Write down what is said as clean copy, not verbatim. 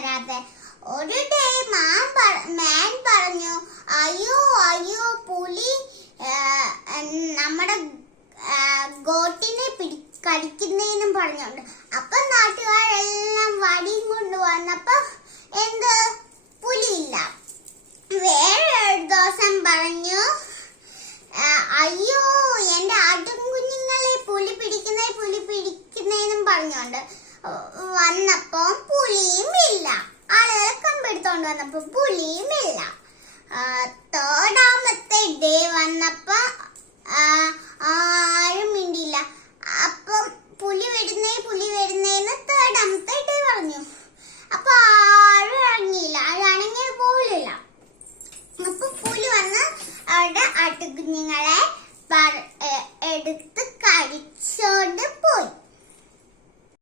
വരാതെ? ഒരു ഡേ മാൻ പറഞ്ഞു, അയ്യോ അയ്യോ പുലി നമ്മുടെ ഗോട്ടിനെ കടിക്കുന്നതിനും പറഞ്ഞോണ്ട്. അപ്പൊ നാട്ടുകാരെല്ലാം വടിയും കൊണ്ടുവന്നപ്പോ എന്ത് പുലിയില്ല. വേറെ ഒരു ദിവസം പറഞ്ഞു, അയ്യോ എന്റെ ആട്ടിൻകുഞ്ഞുങ്ങളെ പുലി പിടിക്കുന്നതിനും പറഞ്ഞോണ്ട് വന്നപ്പോ പുലിയും ഇല്ല. ആളുകളെ കമ്പെടുത്തോണ്ട് വന്നപ്പോ പുലിയും ഇല്ല. തേർഡാമത്തെ ഡേ വന്നപ്പോ ആരും മിണ്ടില്ല. അപ്പം പുലി വരുന്നേന്ന് തേർഡാമത്തെ ഡേ പറഞ്ഞു. അപ്പൊ ആരും ഇറങ്ങിയില്ല, ആരും അനങ്ങിയ പോലില്ല. അപ്പൊ പുലി വന്ന് അവരുടെ ആട്ടുകുഞ്ഞുങ്ങളെ എടുത്ത് കഴിച്ചോണ്ട് പോയി.